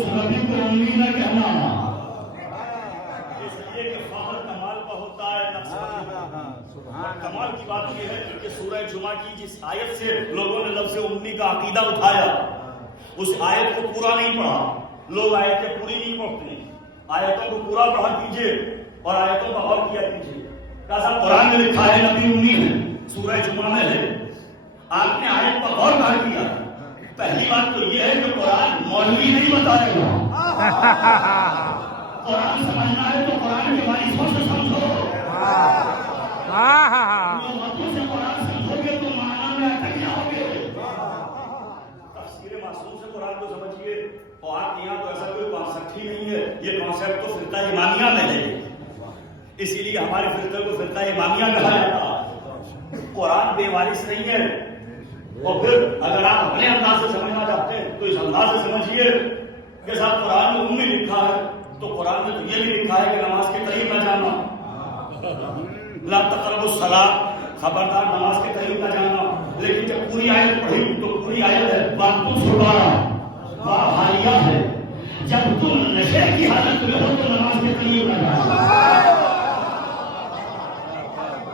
اس نبی کو امی نہ کہنا، اس لیے کہ فخر کمال کا ہوتا ہے، نفس اور کمال کی بات یہ ہے کہ سورہ جمعہ کی جس آیت سے لوگوں نے لفظ امی کا عقیدہ اٹھایا، اس آیت کو پورا نہیں پڑھا. لوگ آیتیں پوری نہیں پڑھتے، آیتوں کو پورا پڑھا کیجیے اور آیتوں کا غور کیا کیجیے. کہا قرآن میں لکھا ہے نبی امی ہے، سورہ جمعہ میں ہے. آپ نے آیت پر غور کر کیا. پہلی بات تو یہ ہے کہ قرآن مولوی نہیں بتائے گا. قرآن سمجھنا ہے تو قرآن کے باریکیوں سے سمجھو. لغتوں سے قرآن سمجھو گے تو معنی میں اٹک جاؤ گے. تفسیر معصوم سے قرآن کو سمجھیے. اور آپ کے یہاں تو ایسا کوئی کانسیپٹ ہی نہیں ہے. یہ کانسیپٹ تو فرقہ امامیہ میں ہے، اسی لیے ہمارے فرقے کو فرقہ امامیہ کہا جاتا ہے. قرآن بے وارث نہیں ہے. اور پھر اگر آپ اپنے انداز سے سمجھنا چاہتے ہیں تو اس انداز سے سمجھیے کہ صاحب قرآن میں امی لکھا ہے تو قرآن میں تو یہ بھی لکھا ہے کہ نماز کے قریب نہ جانا، لا تقربوا الصلاۃ، خبردار نماز کے قریب نہ جانا. لیکن جب پوری آیت پڑھی تو پوری آیت ہے بانتوں چھوڑانا حالیہ ہے. جب تم نشے کی حالت میں ہو تو نماز کے قریب نہ جانا.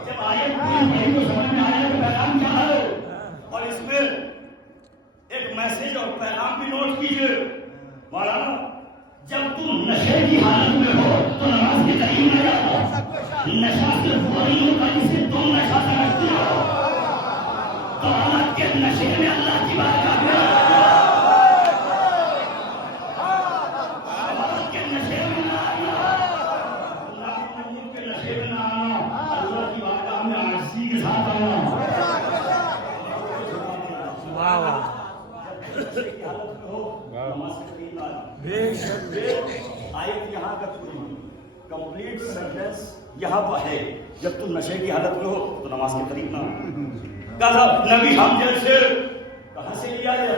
جب آیت پوری پڑھی تو سمجھ میں آیا کہ پیغام کیا ہے. اور اس میں ایک میسج اور پیغام بھی نوٹ کیجیے. مولانا جب تم نشے کی حالت میں ہو تو نماز کے قریب نہ جانا. نشہ صرف وہی ہوتا جسے تم نشہ سمجھتے ہو. تو عورت کے نشے میں اللہ کی بات کا عورت کے نشے میں نہ آنا، اللہ کے نشے میں نہ آنا، اللہ کی بات میں عاجزی کے ساتھ آنا. آیت یہاں کا کمپلیٹ سینٹینس یہاں پر ہے جب تم نشے کی حالت میں ہو تو نماز کے قریب نہ. کہا نبی ہم جیسے کہاں سے لیا ہے؟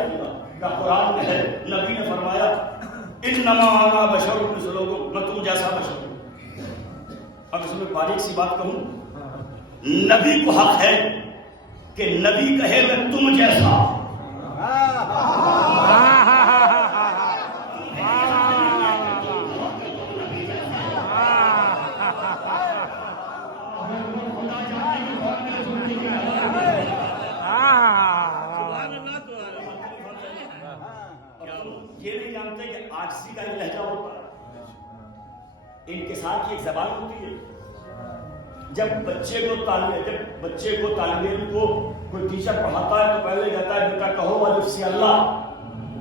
کہا قرآن میں ہے. نبی نے فرمایا انما انا بشر مثلکم، میں تم جیسا بشر ہوں. اب اس میں باریک سی بات کہوں، نبی کو حق ہے کہ نبی کہے میں تم جیسا. یہ نہیں جانتے کہ عاجزی کا ایک لہجہ ہوتا ہے، انکسار کی ایک زبان ہوتی ہے. جب بچے کو طالب علم کو کوئی ٹیچر پڑھاتا ہے تو پہلے کہتا ہے بیٹا کہو الف سے اللہ،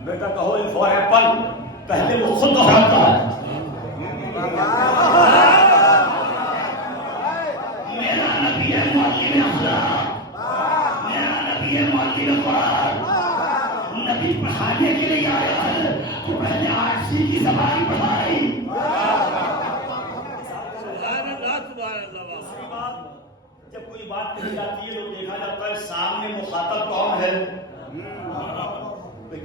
بیٹا کہو اے فار ایپل. پہلے وہ خود دہراتا ہے میرا نبی ہے معلم اخلاق، میرا نبی ہے معلم قرآن. نبی پڑھانے کے لیے آیا ہے تو پہلے عاجزی کی زبان پڑھائی. دوسری بات، جب کوئی بات کہی جاتی ہے تو دیکھا جاتا ہے سامنے مخاطب کون ہے.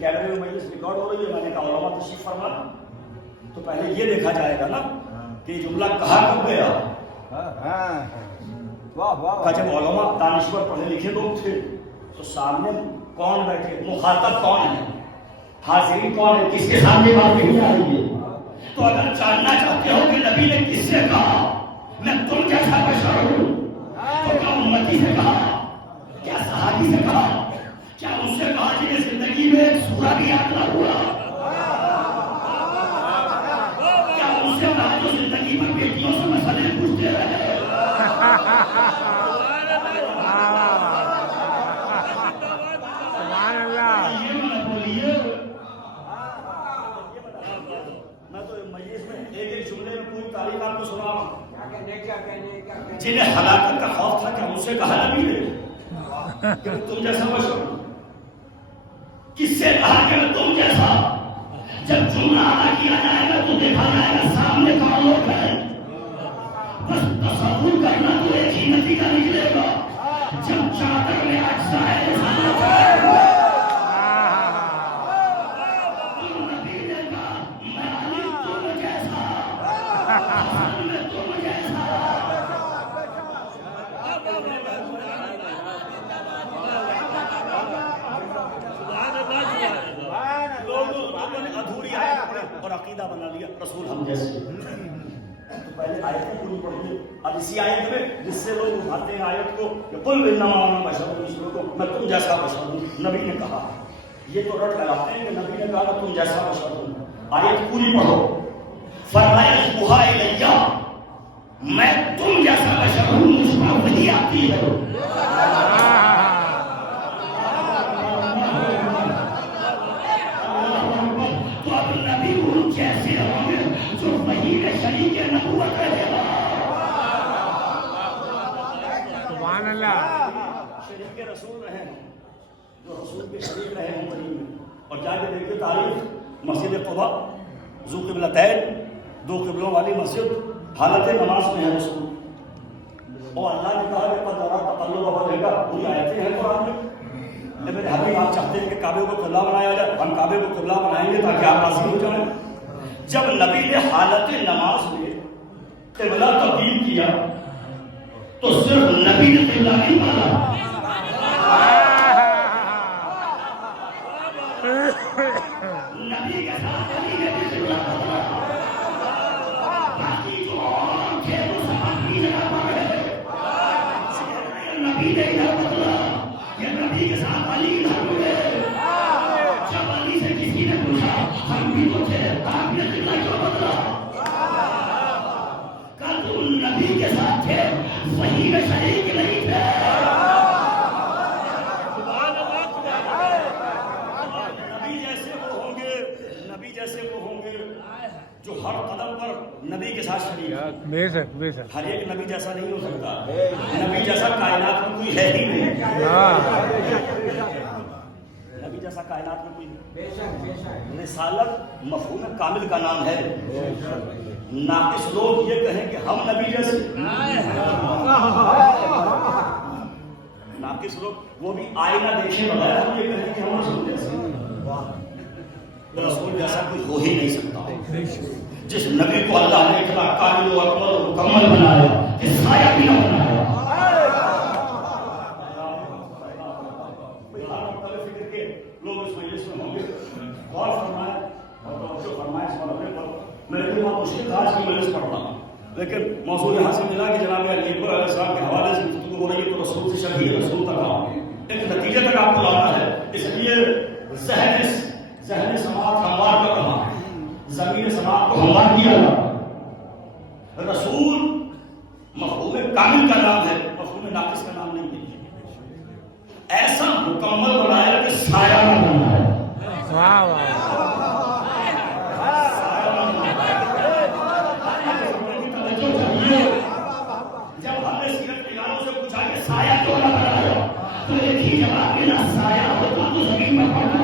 کیمرے میں مجلس ریکارڈ ہو رہی ہے، میں نے کہا علماء تشریف فرما، تو پہلے یہ دیکھا جائے گا نا کہ یہ جملہ کہاں کب گیا. جب علماء دانشور پڑھے لکھے لوگ تھے تو سامنے کون بیٹھے، مخاطب کون ہے، حاضرین کون ہے، کس کے سامنے بات کہی جا رہی ہے. تو اگر جاننا چاہتے ہو کہ نبی نے کس سے کہا میں تم جیسا بشر ہوں، تو کیا امتی سے کہا، کیا صحابی سے کہا، کیا اس سے کہا جنہیں زندگی میں ایک سورہ بھی یاد نہ ہوا، کیا اس سے کہا جو زندگی میں بیٹیوں سے مسئلے پوچھتے رہے. جنہیں ہلاکت کا خوف تھا کہ ان سے کہا نبی نے کہ تم جیسا بشر. کس سے کہا کہ تم جیسا. جب جملہ ادا کیا جائے گا تو دیکھا جائے گا سامنے کون لوگ ہے. بس تصور کرنا تو ایک ہی نتیجہ نکلے گا. جب چادر میں اجزائے ادھوری آیت پڑھی. اور عقیدہ بنا لیا رسول ہم جیسے. تو پہلے آیتیں پوری پڑھیے. اب اسی آیت میں جس سے لوگ اٹھاتے ہیں آیت کو کہ قل انما انا بشر مثلکم، میں تم جیسا بشر ہوں. نبی نے کہا، یہ تو رٹ کراتے ہیں کہ نبی نے کہا تم جیسا بشر ہوں. آیت پوری پڑھو. فرمایا یوحا الیہ، میں تم جیسا بشر ہوں، مجھ پر وحی آتی ہے. تو اب نبی ہوں کیسے ہوں گے جو وحی میں شریک نبوت رہے گا. سبحان اللہ. شریک رسول رہے ہیں، جو رسول کے شریک رہے ہیں وحی میں. اور جا کے دیکھیے تاریخ مسجد قباء ذو قبلتین، دو قبلوں والی مسجد، حالت نماز میں ہے رسول. اور اللہ نے کہا کہ قد ارا تقلب وجهک، پوری آیتیں ہیں قرآن میں. میرے حبیب آپ چاہتے ہیں کہ کعبے کو قبلہ بنایا جائے، ہم کعبے کو قبلہ بنائیں گے تاکہ آپ راضی ہو جائیں. جب نبی نے حالت نماز میں قبلہ تبدیل کیا تو صرف نبی نے قبلہ نہیں مانا، نبی کے ساتھ علی نے بھی قبلہ بدلا. باقی جو اور تھے وہ سب اپنی جگہ پر رہے. نبی نے ادھر بدلا، یہ نبی کے ساتھ علی ادھر ہوئے. جب علی سے کسی نے پوچھا ہم بھی تو تھے، آپ نے قبلہ کیوں بدلا؟ کل تم نبی کے ساتھ تھے، وحی میں شریک نہیں تھے. نبی جیسے وہ ہوں گے جو ہر قدم پر نبی کے ساتھ شریک ہے. بے شک بے شک. ہر ایک نبی جیسا نہیں ہو سکتا. نبی جیسا کائنات میں کوئی ہے ہی نہیں. نبی جیسا کائنات میں کوئی نہیں. رسالت مفہوم کامل کا نام ہے. ناقص لوگ یہ کہیں کہ ہم نبی جیسے، ناقص لوگ وہ بھی آئینہ دیکھے بغیر ہم یہ کہیں کہ ہم رسول جیسے. رسول جیسا کوئی ہو ہی نہیں سکتا. جس نبی کو اللہ نے اتنا کامل و اکمل و مکمل بنایا کہ سایہ بھی نہ بنایا. فکر کے لوگ اس مجلس میں ہوں گے، غور فرمائے اور توجہ فرمائے اس مرحلے پر. میں بھی وہاں مشکل خاص کی مجلس پڑھ رہا ہوں، لیکن موضوع یہاں سے ملا کہ جناب علی اکبر علیہ السلام کے حوالے سے گفتگو ہو رہی ہے تو رسول سے شبیہ رسول تک آؤ، ایک نتیجے تک آپ کو لانا ہے. اس لیے ذہن سماعت ہموار کر رہا، زمین سماعت کو ہموار کیا. رسول مفہوم کامل کا نام ہے، مفہوم ناقص کا نام نہیں ہے. ایسا مکمل بنایا کہ سایہ نہ بنایا. واہ واہ. جب ہم نے سیرت کے یاروں سے پوچھا کہ سایہ کیوں نہ بنایا تو ایک ہی جواب ملا، سایہ ہوتا تو زمین میں پڑتا،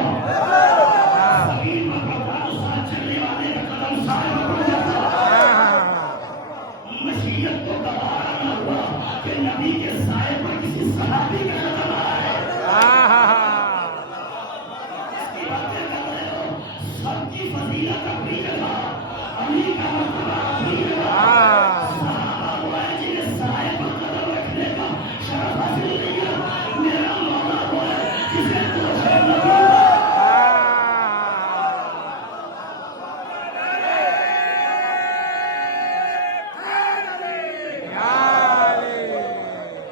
زمین میں پڑتا تو ساتھ چلنے والے کا قدم سایہ پڑ جاتا. مشیت کو گوارا نہ ہوا کہ نبی کے سائے پر کسی صحابی کا قدم آئے. اس کی باتیں کر رہے ہو، سب کی فضیلت اپنی جگہ، علی کا مرتبہ اپنی جگہ.